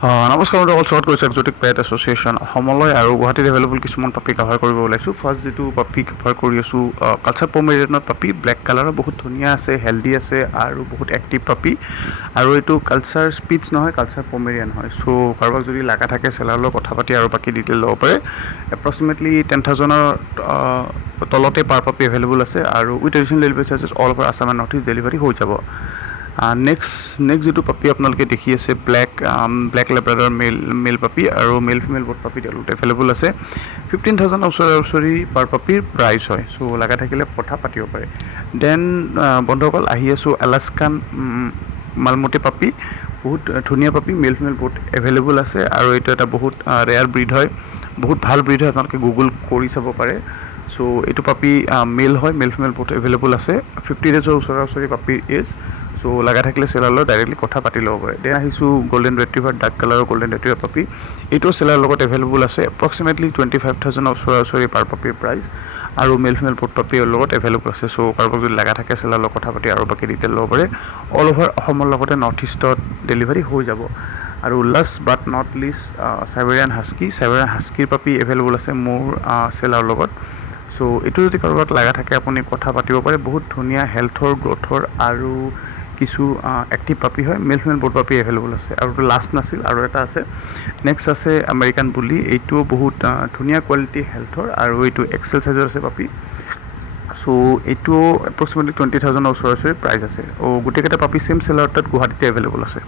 নমস্কাৰ, মই অকল শ্বৰ্ট কৰিছোঁ এক্সোটিক পেট এছ'চিয়েশ্যন অসমলৈ আৰু গুৱাহাটীত এভেইলেবল কিছুমান পাপি কভাৰ কৰিব ওলাইছোঁ। ফাৰ্ষ্ট যিটো পাপি কভাৰ কৰি আছোঁ কালচাৰ পমেৰিয়ানৰ পাপি, ব্লেক কালাৰৰ, বহুত ধুনীয়া আছে, হেল্ডি আছে আৰু বহুত এক্টিভ পাপি। আৰু এইটো কালচাৰ স্পিটছ নহয়, কালচাৰ পমেৰিয়ান হয়। চ' কাৰোবাক যদি লগা থাকে চেলাৰৰ লগত কথা পাতি আৰু বাকী ডিটেইল ল'ব পাৰে। এপ্ৰক্সিমেটলি 10,000ৰ তলতে পাৰ পাপি এভেইলেবল আছে আৰু with additional delivery charges all over Assam and north east delivery হৈ যাব। নেক্সট যিটো পাপি আপোনালোকে দেখি আছে ব্লেক লেব্ৰাডৰ মেল পাপি আৰু মেল ফিমেল বোথ পাপি তেওঁলোকে এভেইলেবল আছে। 15,000 ওচৰা পাৰ পাপিৰ প্ৰাইচ হয়। চ' লগা থাকিলে কথা পাতিব পাৰে। দেন বন্ধুসকল আহি আছোঁ আলাস্কান মালমতি পাপি, বহুত ধুনীয়া পাপি, মেল ফিমেল বোথ এভেইলেবল আছে আৰু এইটো এটা বহুত ৰেয়াৰ ব্ৰিড হয়, বহুত ভাল ব্ৰিড হয়, আপোনালোকে গুগল কৰি চাব পাৰে। চ' এইটো পাপি মেল হয়, মেল ফিমেল বোথ এভেইলেবল আছে। 50 ডেজৰ ওচৰা পাপিৰ এজ। চ' লগা থাকিলে চেলাৰৰ লগত ডাইৰেক্টলি কথা পাতি ল'ব পাৰে। দেন আহিছোঁ গল্ডেন ৰেট্ৰিভাৰ, ডাৰ্ক কালাৰৰ গল্ডেন ৰেট্ৰিভাৰ পাপি, এইটো চেলাৰৰ লগত এভেইলেবল আছে। এপ্ৰক্সিমেটলি 25,000 ওচৰা পাৰ পাপিৰ প্ৰাইচ আৰু মেল ফিমেল বোথ পাপিৰ লগত এভেইলেবল আছে। চ' কাৰোবাক যদি লগা থাকে চেলাৰৰ লগত কথা পাতি আৰু বাকী ডিটেইল ল'ব পাৰে। অল অভাৰ অসমৰ লগতে নৰ্থ ইষ্টত ডেলিভাৰী হৈ যাব। আৰু last but not list Siberian হাস্কিৰ পাপি এভেইলেবল আছে মোৰ চেলাৰৰ লগত। চ' এইটো যদি কাৰোবাক লগা থাকে আপুনি কথা পাতিব পাৰে। বহুত ধুনীয়া হেল্থৰ, গ্ৰ'থৰ আৰু কিছু এক্টিভ পাপি হয়। মেল ফিমেল বোথ পাপি এভেইলেবল আছে। আৰু লাষ্ট নাছিল, আৰু এটা আছে। নেক্সট আছে আমেৰিকান বুলি, এইটোও বহুত ধুনীয়া কোৱালিটি হেল্থৰ আৰু এইটো এক্সেল চাইজৰ আছে পাপি। চ' এইটোও এপ্ৰক্সিমেটলি 20,000 ওচৰা প্ৰাইচ আছে। গোটেইকেইটা পাপি চেম চেলাৰ তাত গুৱাহাটীতে এভেইলেবল আছে।